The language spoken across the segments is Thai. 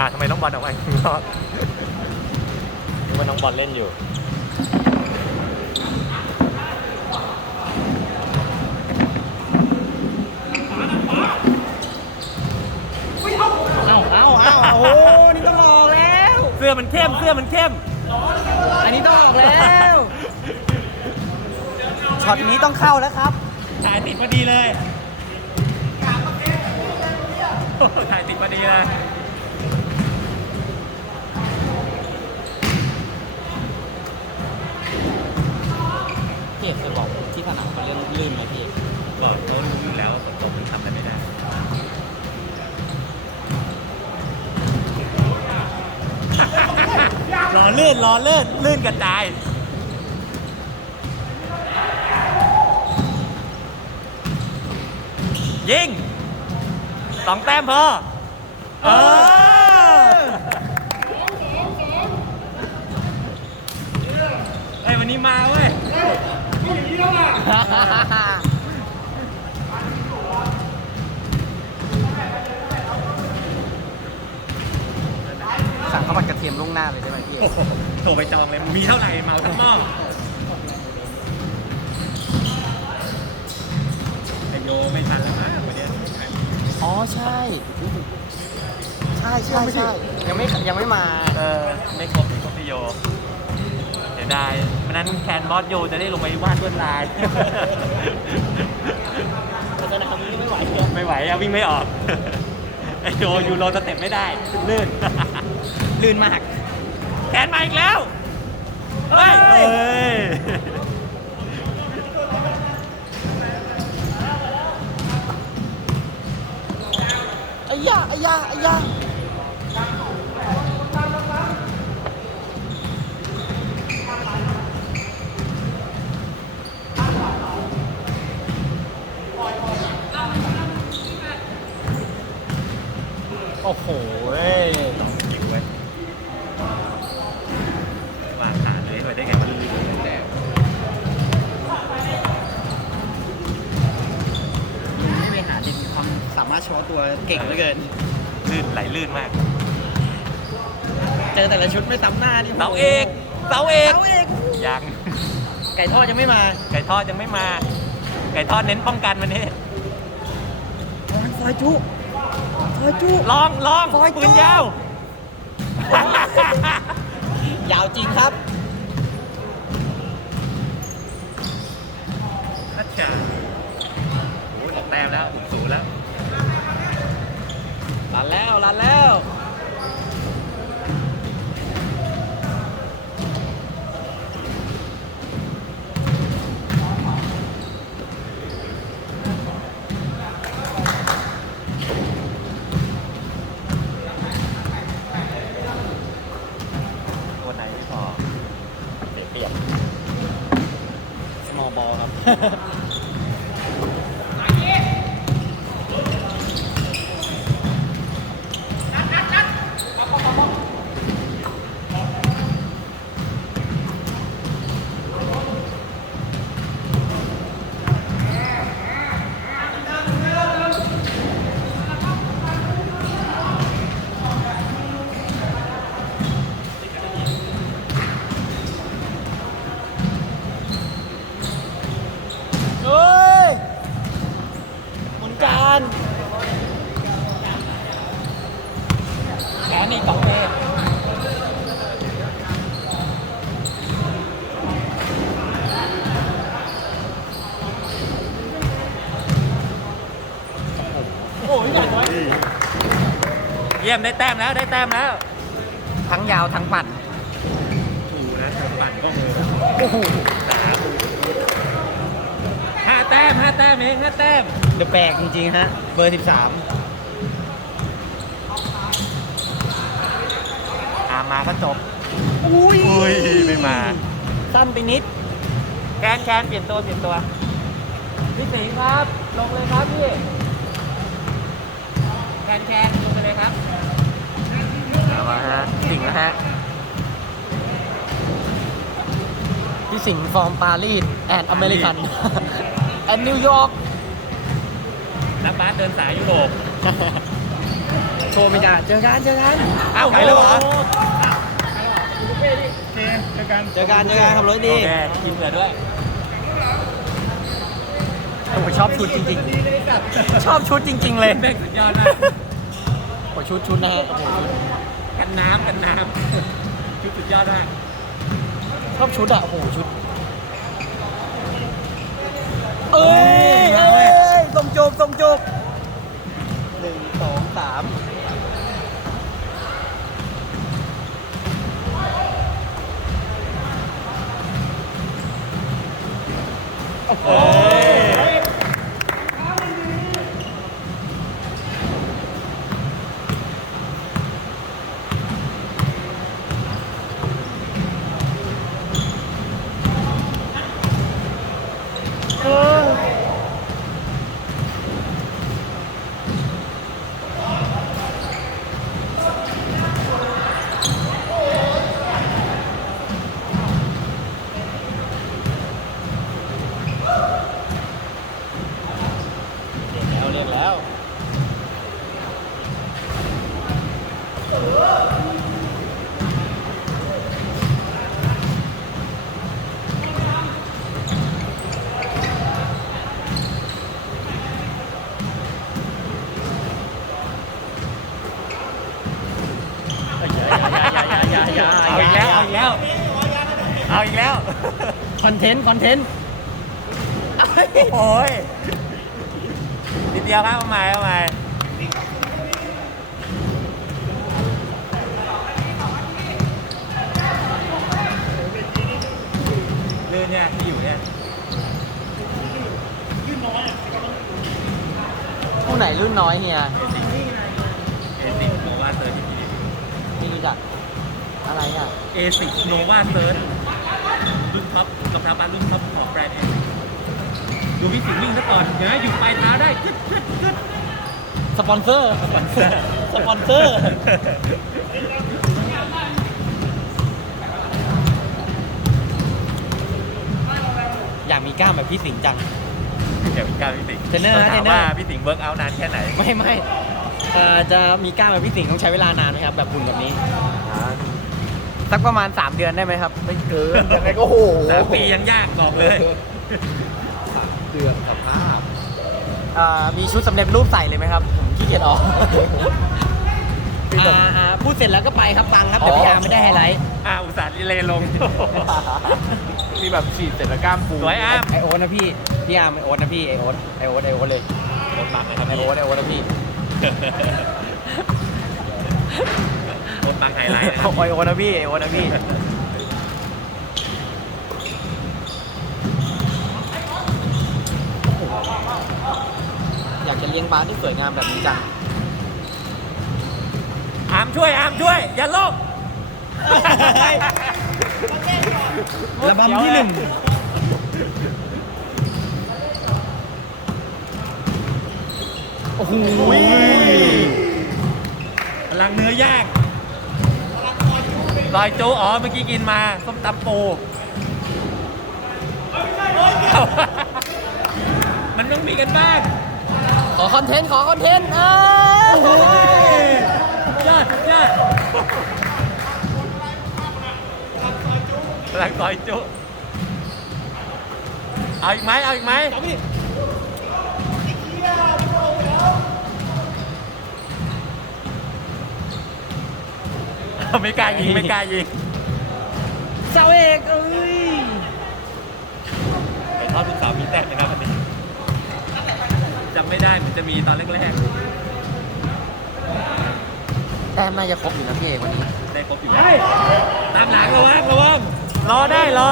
อ่าทำไมน้องบอลออกไปข้างนอกนึกว่าน้องบอลเล่นอยู่ เอาเอาเอาโอ้นี่ต้องออกแล้ว เสื้อมันเข้มเสื้อมันเข้ม อันนี้ต้องออกแล้วช็อตนี้ต้องเข้าแล้วครับ ถ่ายติดพอดีเลยถ่ายติดพอดีเลย อกเคยบอกที่สนามเขาเรื่องลื่นไหมพี่ก็เขารู้อยู่แล้วว่าฝนตกมันทำอะไรไม่ได้ รอลื่นรอลื่นลื่นกระจาย ยิงสองแต้มพอเออเอ้ยวันนี้มาเว้ย สั่งข้าวผัดกระเทียมล่วงหน้าเลยได้ไหมพี่เอโอ้กโหโทรไปจองเลย มีเท่าไหร่เหมาทั้งหม้อไอโยไม่ทันแล้วมั้งวันเนี้ยอ๋อใช่ ใช่ใช่ใช่ยังไม่ยังไม่มา เออ ไม่ครบไม่ครบพี่โยเสียดาย วันนั้นแคนบอสโยจะได้ลงไปวาดลวดลายสนามนี้ไม่ไหวไม่ไหวอะวิ่งไม่ออก ไอโยยูโรสเต็ปไม่ได้ลื่น ลื่นมาก แคนมาอีกแล้ว เฮ้ยเฮ้เฮ้ยยไอ้ยาไอ้ยาไอ้ยา โอ้โหเว้ยจริงเว้ยวางขาเลยไปได้ไงมันลื่นแต่ไม่ไปหาดินความสามารถเฉพาะตัวเก่งเหลือเกิน ลื่นไหลลื่นมาก เจอแต่ละชุดไม่ซ้ำหน้านี่เสาเอกเสาเอกเสาเอกยังไก่ทอดยังไม่มา ไก่ทอดยังไม่มา ไก่ทอดเน้นป้องกันวันนี้มันซอยจุ ซอยจุลองลอง ฟอยโต้ปืนยาว ยาวจริงครับ นัชชาโอ้ยออกแต้มแล้วถูกศูนย์แล้ว รันแล้วรันแล้ว ตัวไหนไม่พอเสียเปรียบ small ball ครับ เฮ้ยหมุนจานแขนนี่สองเมตรโอ้ยใหญ่น้อย เยี่ยมได้แต้มแล้วได้แต้มแล้ว ทั้งยาวทั้งปั่นถูนะปั่นก็มือโอ้โหห้าแต้มห้าแต้มเองห้าแต้มเดอะแปลกจริงๆฮะ เบอร์ 13อามาก็จบอุ้ยอุ้ยไม่มา สั้นไปนิดแคนแคนเปลี่ยนตัวเปลี่ยนตัวพี่สิงห์ครับ ลงเลยครับพี่แคนแคน มาฮะสิงห์นะฮะพี่สิงห์ฟอร์มปารีสแอนด์อเมริกันแอนด์นิวยอร์กนักบาสเดินสายยุโรปโทรไม่ได้เจอกันเจอกันอ้าวไปแล้วเหรอโโโอเคเจอกันเจอกันเจอกันขับรถดีโอเคกินเผื่อด้วยโอ้โหชอบชุดจริงดีเลยสัตว์ๆชอบชุดจริง ๆ เลยแม่งสุดยอดมากโอ้ชุดชุดนะฮะโอ้โหชุด กันน้ำกันน้ำชุดสุดยอดมากชอบชุดอะโอ้โหชุด เอ้ยเอ้ยส่งจบส่งจบหนึ่งสองสามเอ้ย แล้วเรียกแล้ว เอาอีกแล้ว เอาอีกแล้ว เอาอีกแล้ว ค อนเทนต์คอนเทนต์โอ้ยนิดเดียวครับเอาใหม่เอาใหม่เลื่อนเนี่ยที่อยู่เนี่ยผู้ไหนรุ่นน้อยเฮียเอซิกโนวาเซิร์ชที่ไม่รู้จักอะไรอะ เอซิกโนวาเซิร์ช รุ่นท็อปรองเท้าปลารุ่นท็อปของแบรนด์เอซิกดูพี่สิงห์วิ่งซะก่อนเห็นไหมอยู่ปลายเท้าได้กึ๊ดกึ๊ดกึ๊ดสปอนเซอร์สปอนเซอร์สปอนเซอร์อยากมีกล้ามแบบพี่สิงห์จังเดี๋ยวพี่ก้าวพี่สิงห์เทรนเนอร์นะถามเทรนเนอร์ว่าพี่สิงห์เวิร์กเอาท์นานแค่ไหนไม่ไม่เอ่อจะมีกล้ามแบบพี่สิงห์ต้องใช้เวลานานไหมครับแบบหุ่นแบบนี้ สักประมาณ 3 เดือนได้ไหมครับ ไม่เกินยังไงก็โหสามปียังยากบอกเลยเดือนสภาพอ่ามีชุดสำเร็จรูปใส่เลยไหมครับผมขี้เกียจออกมีแบบอ่าอ่าพูดเสร็จแล้วก็ไปครับตังค์ครับแต่พี่อาร์ไม่ได้ไฮไลท์อ่าอุตส่าห์ดีเลยลง มีแบบฉีดเสร็จแล้วกล้ามปูสวยอ้ามไอโอ๊ตนะพี่พี่อาร์มไอโอ๊ตนะพี่ไอโอ๊ตไอโอ๊ตไอโอ๊ตเลยโดนบังนะครับไอพี่โอ๊ตไอโอ๊ตนะพี่ โดนบังไฮไลท์นะคไอรับโอ๊ตนะพี่ไอโอ๊ตนะพี่อยากจะเลี้ยงบาสที่สวยงามแบบนี้จัง อามช่วยอามช่วย อย่าโลกระบำที่หนึ่งโอ้โหพลังเนื้อย่าง ลอยจูอ๋อเมื่อกี้กินมาส้มตำปูเอ้ามันต้องมีกันบ้างขอคอนเทนต์ขอคอนเทนต์เออยอดยอดพลังซอยจุเอาอีกไหมเอาอีกไหม ไม่กล้ายิงไม่กล้ายิงเจ้าเอกเอ้ยไปทอดทุกสาวมีแตกนะครับวันนี้จำไม่ได้เหมือนจะมีตอนแรกแต้มน่าจะครบอยู่นะพี่เอกวันนี้ๆได้ครบอยู่แล้วตามหลังระวังระวังรอได้รอ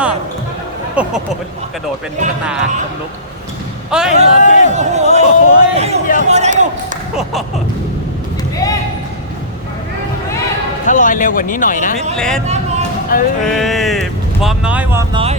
โอ้โหกระโดดเป็นตุ๊กตาสมลุกเอ้ยรอจริงโอ้โหเดียวได้อยู่ถ้าลอย เร็วกว่านี้หน่อยนะมิดเลนเอเอ้ยวอร์มน้อยวอร์มน้อย